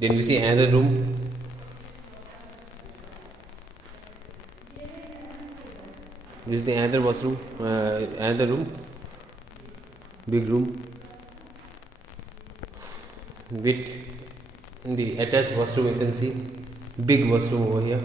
Then we see another room. This is the another washroom, another room, big room with the attached washroom. You can see big washroom over here.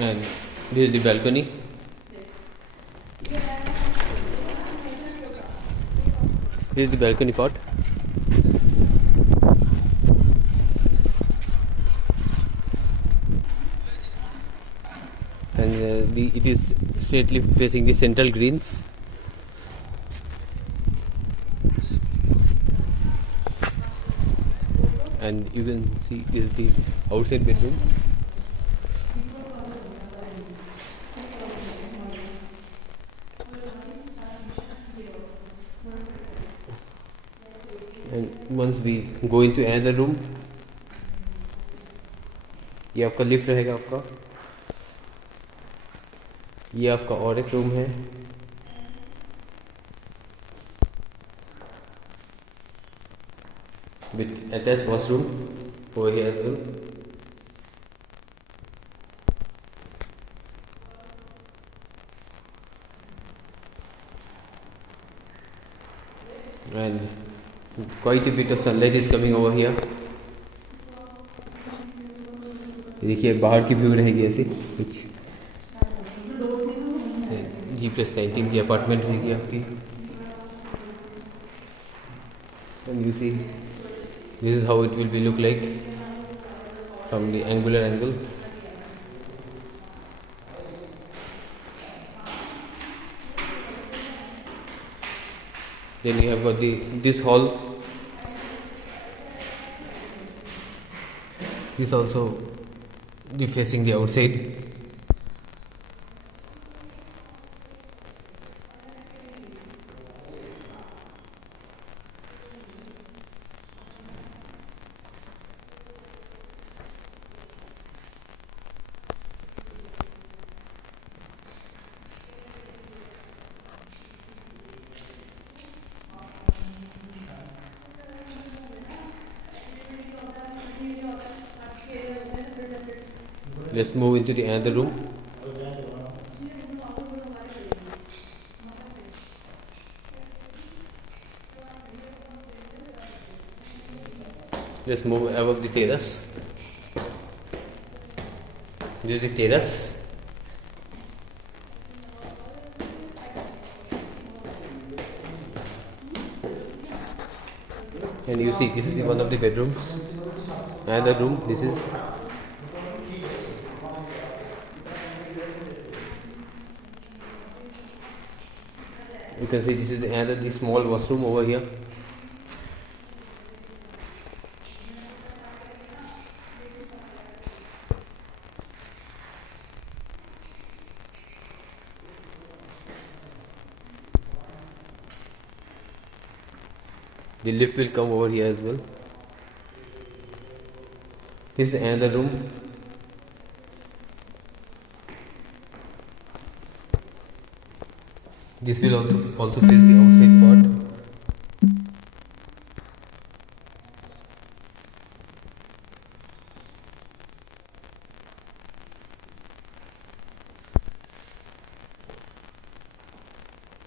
And this is the balcony. This is the balcony part. And it is straightly facing the central greens. And you can see this is the outside bedroom. And once we go into another room, ये आपका lift रहेगा आपका. ये आपका और एक room है. With attached washroom over here as well. And quite a bit of sunlight is coming over here. देखिए बाहर की व्यू रहेगी ऐसी कुछ. G+19 की अपार्टमेंट रहेगी आपकी. And you see this is how it will be look like from the angular angle. Then you have got this hall. This also the facing the outside. Let's move into the another room. Let's move above the terrace. This is the terrace. And you see this is one of the bedrooms. Another room. This is. You can see this is the small washroom over here. The lift will come over here as well. This is another room. This will also face the outside part.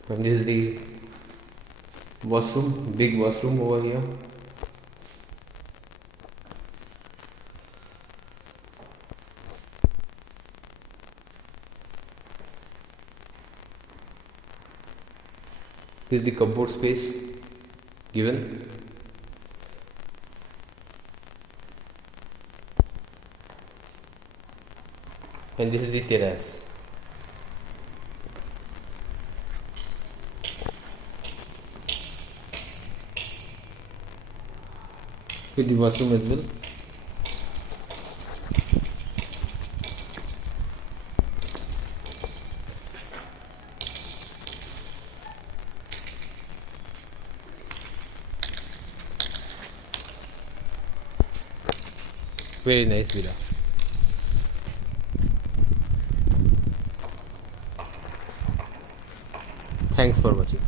And this is the washroom, big washroom over here. This is the cupboard space given. And this is the terrace. With the washroom as well. Very nice villa. Thanks for watching.